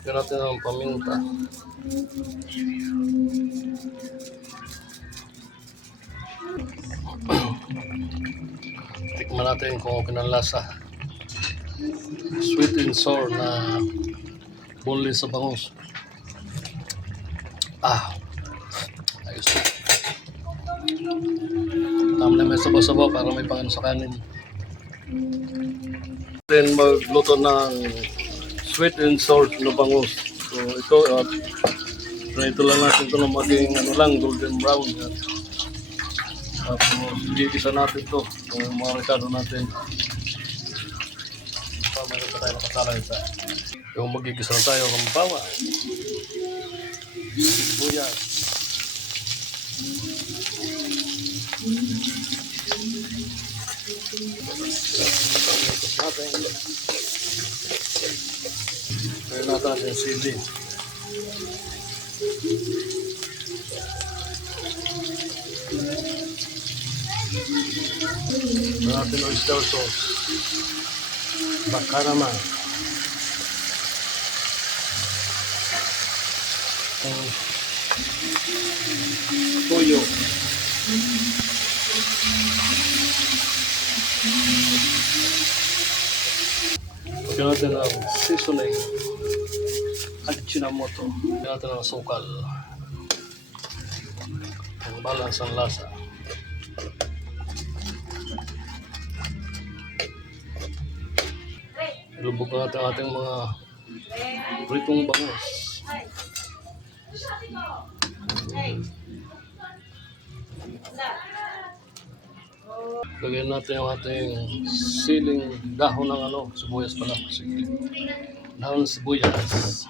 Lagyan natin ng paminta. Tikman natin kung okay ng lasa. Sweet and sour na boneless sa bangus. Ayos. Tama na may sabaw-sabaw para may pangano sa kanin. Then magluto ng sweet and sour na bangus. So ito, ito lang natin ito na maging golden brown. Tapos gigisa natin ito. Yung mga rekado natin. Meron pa tayo nakasala ito. Yung magigisa na tayo ng bawang, sibuyas, kaya natin yung sili. Natin oyster sauce, baka naman toyo, lagyan natin ang seasoning at Ajinomoto, lagyan natin ang sukal, ang balance ang lasa. Ilubog natin ating mga pritong bangus. Lagyan natin yung ating siling dahon ng sibuyas pala. Dahon ng sibuyas.